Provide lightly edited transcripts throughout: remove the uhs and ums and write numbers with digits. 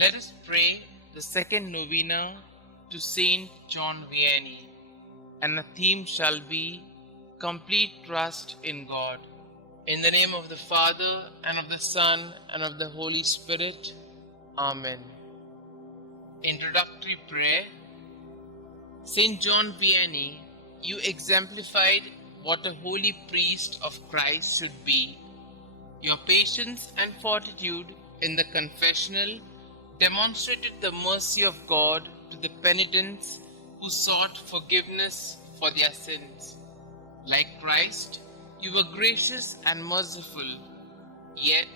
Let us pray the second novena to St John Vianney, and the theme shall be Complete Trust in God. In the name of the Father, and of the Son, and of the Holy Spirit. Amen. Introductory Prayer. St John Vianney, you exemplified what a holy priest of Christ should be. Your patience and fortitude in the confessional demonstrated the mercy of God to the penitents who sought forgiveness for their sins. Like Christ, you were gracious and merciful, yet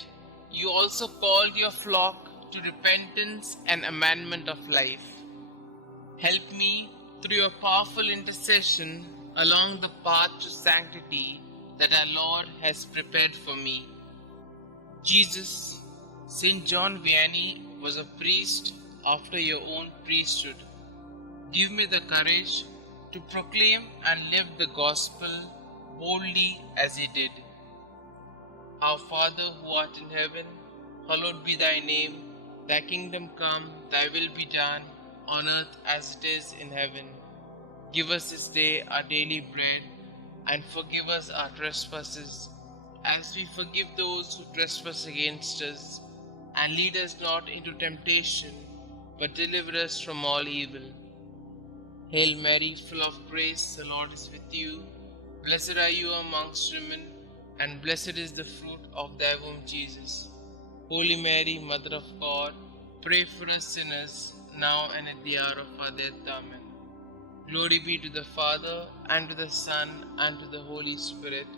you also called your flock to repentance and amendment of life. Help me through your powerful intercession along the path to sanctity that our Lord has prepared for me. Jesus, St John Vianney was a priest after your own priesthood. Give me the courage to proclaim and live the gospel boldly as he did. Our Father who art in heaven, hallowed be thy name. Thy kingdom come, thy will be done, on earth as it is in heaven. Give us this day our daily bread, and forgive us our trespasses, as we forgive those who trespass against us. And lead us not into temptation, but deliver us from all evil. Hail Mary, full of grace, the Lord is with you. Blessed are you amongst women, and blessed is the fruit of thy womb, Jesus. Holy Mary, Mother of God, pray for us sinners, now and at the hour of our death. Amen. Glory be to the Father, and to the Son, and to the Holy Spirit,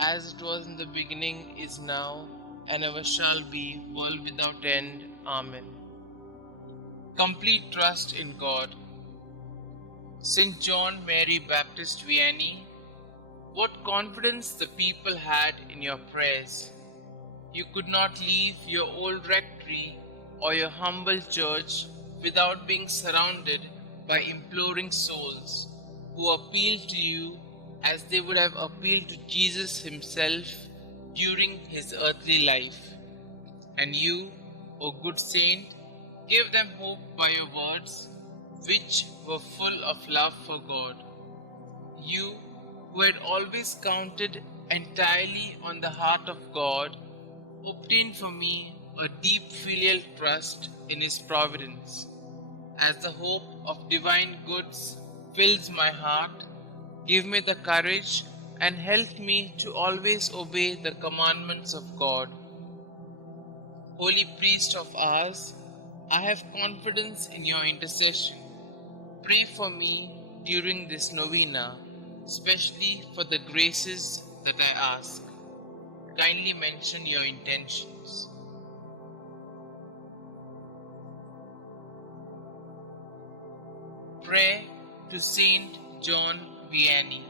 as it was in the beginning, is now, and ever shall be, world without end. Amen. Complete trust in God. St John Mary Baptist Vianney, what confidence the people had in your prayers. You could not leave your old rectory or your humble church without being surrounded by imploring souls who appealed to you as they would have appealed to Jesus himself during his earthly life. And you, O good saint, gave them hope by your words, which were full of love for God. You, who had always counted entirely on the heart of God, obtained for me a deep filial trust in his providence. As the hope of divine goods fills my heart, give me the courage and help me to always obey the commandments of God. Holy priest of ours, I have confidence in your intercession. Pray for me during this novena, especially for the graces that I ask. Kindly mention your intentions. Prayer to St John Vianney.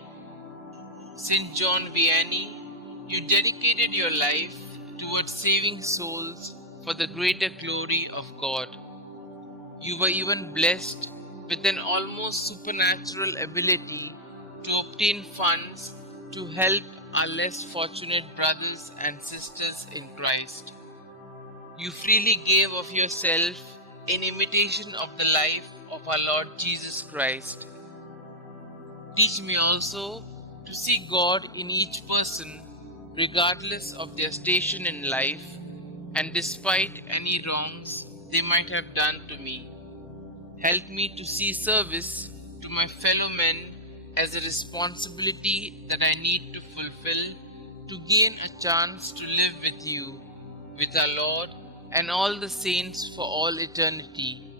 St John Vianney, you dedicated your life towards saving souls for the greater glory of God. You were even blessed with an almost supernatural ability to obtain funds to help our less fortunate brothers and sisters in Christ. You freely gave of yourself in imitation of the life of our Lord Jesus Christ. Teach me also to see God in each person, regardless of their station in life, and despite any wrongs they might have done to me. Help me to see service to my fellow men as a responsibility that I need to fulfill to gain a chance to live with you, with our Lord and all the saints for all eternity.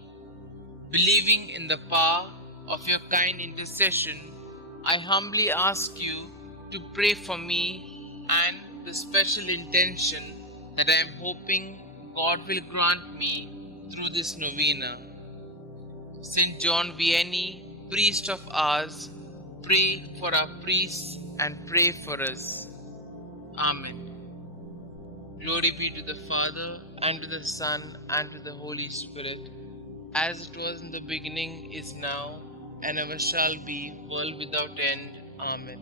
Believing in the power of your kind intercession, I humbly ask you to pray for me and the special intention that I am hoping God will grant me through this novena. St John Vianney, priest of ours, pray for our priests and pray for us. Amen. Glory be to the Father, and to the Son, and to the Holy Spirit, as it was in the beginning, is now, and ever shall be, world without end. Amen.